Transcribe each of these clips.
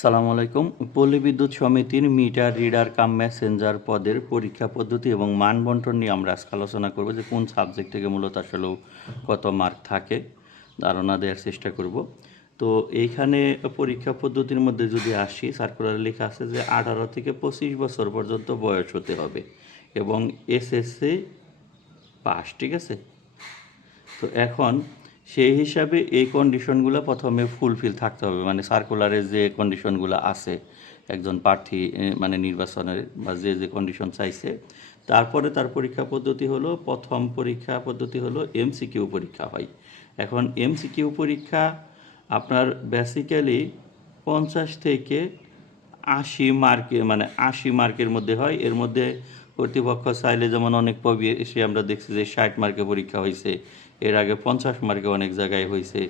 আসসালামু আলাইকুম। পল্লী বিদ্যুৎ সমিতির মিটার রিডার কাম মেসেঞ্জার পদের পরীক্ষা পদ্ধতি এবং মান বন্টন নিয়ে আমরা আজকে আলোচনা করব যে কোন সাবজেক্ট থেকে মূলত আসলেও কত মার্ক থাকে ধারণা দেওয়ার চেষ্টা করব। তো এইখানে পরীক্ষা পদ্ধতির মধ্যে যদি আসি, সার্কুলারে লেখা আছে যে 18 থেকে 25 বছর পর্যন্ত বয়স হতে হবে এবং এসএসসি পাস, ঠিক আছে। তো এখন সেই হিসাবে এই কন্ডিশনগুলো প্রথমে ফুলফিল থাকতে হবে, মানে সার্কুলারে যে কন্ডিশনগুলো আছে একজন প্রার্থী মানে নির্বাচনের বা যে যে কন্ডিশন চাইছে। তারপরে তার পরীক্ষা পদ্ধতি হলো, প্রথম পরীক্ষা পদ্ধতি হলো এমসিকিউ পরীক্ষা হয়। এখন এমসিকিউ পরীক্ষা আপনার বেসিক্যালি 50 থেকে 80 মার্কে, মানে 80 মার্কের মধ্যে হয়। এর মধ্যে কর্তৃপক্ষ চাইলে যেমন অনেক এসে আমরা দেখছি যে 60 মার্কে পরীক্ষা হয়েছে, এর আগে 50 মার্কে অনেক জায়গায় হয়েছে,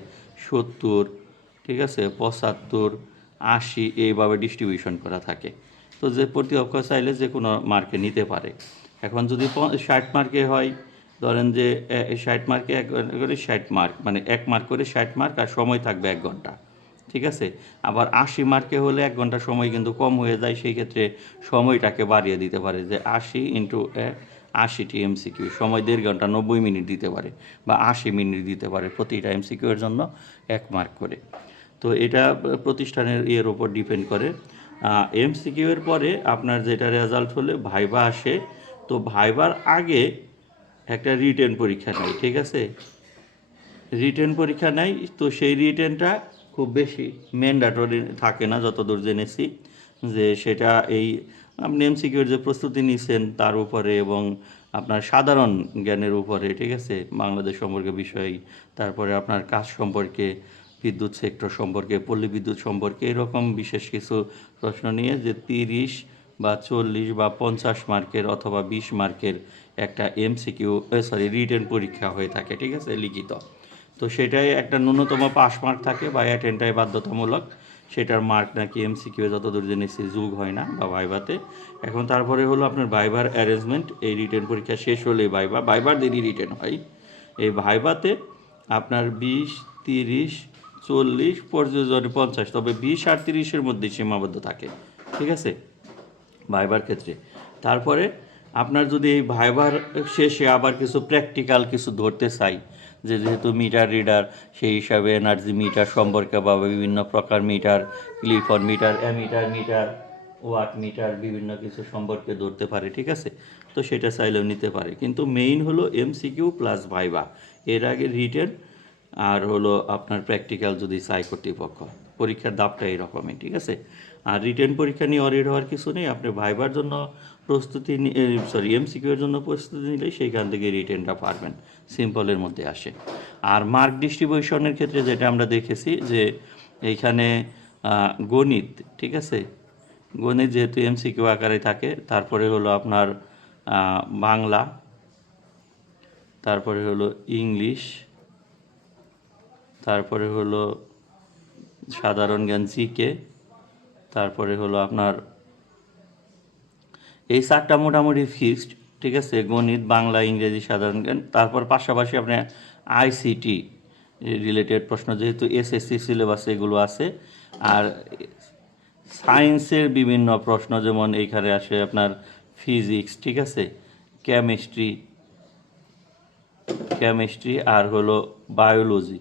70, ঠিক আছে, 75, 80 এইভাবে ডিস্ট্রিবিউশন করা থাকে। তো যে কর্তৃপক্ষ চাইলে যে কোনো মার্কে নিতে পারে। এখন যদি 60 মার্কে হয়, ধরেন যে 60 মার্কে 1 করে 60 মার্ক, মানে 1 মার্ক করে 60 মার্ক, আর সময় থাকবে 1 ঘন্টা, ঠিক আছে। আবার 80 মার্কে হলে 1 ঘন্টা সময় কিন্তু কম হয়ে যায়, সেই ক্ষেত্রে সময়টাকে বাড়িয়ে দিতে পারে যে 80 ইন্টু 80টি এমসিকিউ, সময় 1.5 ঘন্টা 90 মিনিট দিতে পারে বা 80 মিনিট দিতে পারে, প্রতিটা এমসিকিউ এর জন্য 1 মার্ক করে। তো এটা প্রতিষ্ঠানের ইয়ের ওপর ডিপেন্ড করে। এমসিকিউ এর পরে আপনার যেটা রেজাল্ট হলে ভাইবা আসে। তো ভাইবার আগে একটা রিটেন পরীক্ষা নেয়, ঠিক আছে। রিটেন পরীক্ষা নেয়, তো সেই রিটেনটা খুব বেশি ম্যান্ডেটরি থাকে না যতদূর জেনেছি, যে সেটা এই আপনি এমসিকিউর যে প্রস্তুতি নিছেন তার উপরে এবং আপনার সাধারণ জ্ঞানের উপরে, ঠিক আছে, বাংলাদেশ সম্পর্কে বিষয়, তারপরে আপনার কাজ সম্পর্কে, বিদ্যুৎ সেক্টর সম্পর্কে, পল্লী বিদ্যুৎ সম্পর্কে, এরকম বিশেষ কিছু প্রশ্ন নিয়ে যে 30 বা 40 বা 50 মার্কের অথবা 20 মার্কের একটা এমসিকিউ রিটেন পরীক্ষা হয়ে থাকে, ঠিক আছে, লিখিত। তো সেটাই একটা ন্যূনতম পাস মার্ক থাকে বা অ্যাটেন্ডটাই বাধ্যতামূলক। সেটার মার্ক নাকি এমসিকিউ যতদূর জেনেছি যোগ হয় না বা ভাইভাতে। এখন তারপরে হলো আপনার ভাইবার অ্যারেঞ্জমেন্ট। এই রিটেন পরীক্ষা শেষ হলেই ভাইবার দিনই রিটেন হয়। এই ভাইভাতে আপনার 20, 30, 40 প্রয়োজনে 50, তবে 20 আর 30-এর মধ্যে সীমাবদ্ধ থাকে, ঠিক আছে, ভাইবার ক্ষেত্রে। তারপরে আপনার যদি এই ভাইবার শেষে আবার কিছু প্র্যাকটিক্যাল কিছু ধরতে চাই, যে যেহেতু মিটার রিডার, সেই হিসাবে এনার্জি মিটার সম্পর্কে বা বিভিন্ন প্রকার মিটার, ক্লিফন meter, ammeter meter, watt meter, বিভিন্ন কিছু সম্পর্কে ধরতে পারে, ঠিক আছে। তো সেটা চাইলেও নিতে পারে, কিন্তু মেইন হলো এমসিকিউ প্লাস ভাইবা, এর আগে রিটেন, আর হলো আপনার প্র্যাকটিক্যাল যদি চাই কর্তৃপক্ষ। পরীক্ষার দাপটা এইরকমই, ঠিক আছে। আর রিটেন পরীক্ষা নিয়ে অরিড হওয়ার কিছু নেই, আপনি ভাইবার জন্য প্রস্তুতি এমসিকিউ এর জন্য প্রস্তুতি নিলেই সেইখান থেকে রিটেনটা পারবেন, সিম্পলের মধ্যে আসে। আর মার্ক ডিস্ট্রিবিউশনের ক্ষেত্রে যেটা আমরা দেখেছি যে এইখানে গণিত, ঠিক আছে, গণিত যেহেতু এমসিকিউ আকারে থাকে, তারপরে হলো আপনার বাংলা, তারপরে হলো ইংলিশ, তারপরে হলো সাধারণ জ্ঞান জিকে, তারপরে হলো আপনার এই 4টা মোটামুটি ফিক্সড, ঠিক আছে, গণিত, বাংলা, ইংরেজি, সাধারণ জ্ঞান। তারপর পাশাপাশি আপনি আইসিটি রিলেটেড প্রশ্ন, যেহেতু এসএসসি সিলেবাসে এগুলো আছে। আর সায়েন্সের বিভিন্ন প্রশ্ন, যেমন এইখানে আসে আপনার ফিজিক্স, ঠিক আছে, কেমিস্ট্রি, আর হলো বায়োলজি।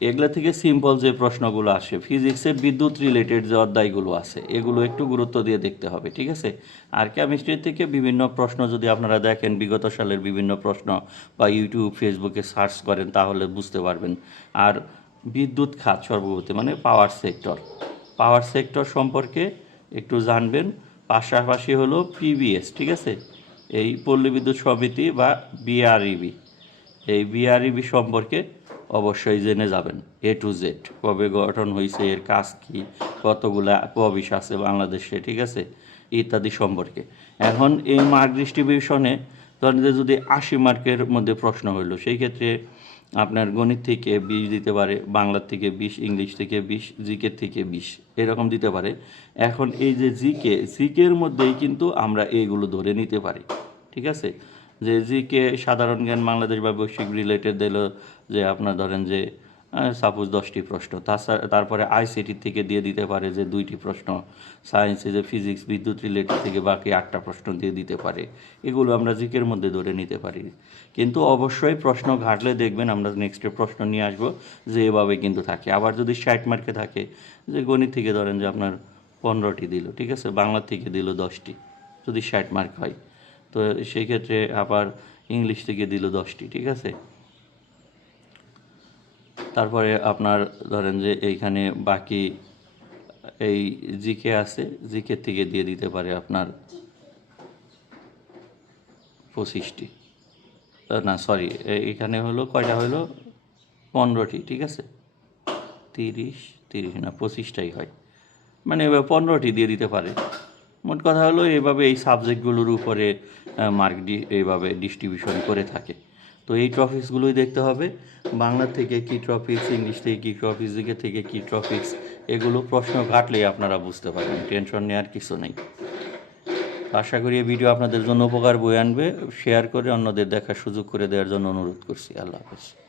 এগুলো থেকে সিম্পল যে প্রশ্নগুলো আসে, ফিজিক্সের বিদ্যুৎ রিলেটেড যে অধ্যায়গুলো আছে এগুলো একটু গুরুত্ব দিয়ে দেখতে হবে, ঠিক আছে। আর কেমিস্ট্রি থেকে বিভিন্ন প্রশ্ন যদি আপনারা দেখেন, বিগত সালের বিভিন্ন প্রশ্ন বা ইউটিউব ফেসবুকে সার্চ করেন, তাহলে বুঝতে পারবেন। আর বিদ্যুৎ খাত সর্বপ্রতি, মানে পাওয়ার সেক্টর সম্পর্কে একটু জানবেন। পাশাপাশি হলো পিবিএস, ঠিক আছে, এই পল্লী বিদ্যুৎ সমিতি বা বিআরইবি, এই বিআরইবি সম্পর্কে অবশ্যই জেনে যাবেন, এ টু জেড, কবে গঠন হয়েছে, এর কাজ কী, কতগুলা অফিস আছে বাংলাদেশে, ঠিক আছে, ইত্যাদি সম্পর্কে। এখন এই মার্ক ডিস্ট্রিবিউশনে ধরেন যে যদি 80 মার্কের মধ্যে প্রশ্ন হইলো, সেই ক্ষেত্রে আপনার গণিত থেকে 20 দিতে পারে, বাংলার থেকে 20, ইংলিশ থেকে 20, জিকে থেকে 20, এরকম দিতে পারে। এখন এই যে জিকের মধ্যেই কিন্তু আমরা এইগুলো ধরে নিতে পারি, ঠিক আছে, যে জিকে সাধারণ জ্ঞান বাংলাদেশ বা বৈশ্বিক রিলেটেড দিল, যে আপনার ধরেন যে সাপোজ 10টি প্রশ্ন, তারপরে আইসিটি থেকে দিয়ে দিতে পারে যে 2টি প্রশ্ন, সায়েন্সে যে ফিজিক্স বিদ্যুৎ রিলেটেড থেকে বাকি 8টা প্রশ্ন দিয়ে দিতে পারে। এগুলো আমরা জিকের মধ্যে ধরে নিতে পারি। কিন্তু অবশ্যই প্রশ্ন ঘাটলে দেখবেন আমরা নেক্সটে প্রশ্ন নিয়ে আসবো যে এভাবে কিন্তু থাকে। আবার যদি 60 মার্কে থাকে, যে গণিত থেকে ধরেন যে আপনার 15টি দিল, ঠিক আছে, বাংলা থেকে দিল 10টি, যদি 60 মার্ক হয়, তো সেই ক্ষেত্রে আবার ইংলিশ থেকে দিল 10টি, ঠিক আছে। তারপরে আপনার ধরেন যে এইখানে বাকি এই জিকে আছে, জিকে থেকে দিয়ে দিতে পারে আপনার 25টি, না সরি, এখানে হলো কয়টা হলো 15টি, ঠিক আছে, 30 না 25টাই হয়, মানে এবার 15টি দিয়ে দিতে পারে। মোট কথা হলো এভাবে এই সাবজেক্টগুলোর উপরে মার্ক এইভাবে ডিস্ট্রিবিউশন করে থাকে। তো এই টপিকসগুলোই দেখতে হবে, বাংলা থেকে কী টপিকস, ইংলিশ থেকে কী টপিকস, জিকে থেকে কী টপিকস, এগুলো প্রশ্ন ঘাটলেই আপনারা বুঝতে পারবেন, টেনশন নেওয়ার কিছু নেই। আশা করি এই ভিডিও আপনাদের জন্য উপকার বয়ে আনবে। শেয়ার করে অন্যদের দেখার সুযোগ করে দেওয়ার জন্য অনুরোধ করছি। আল্লাহ হাফেজ।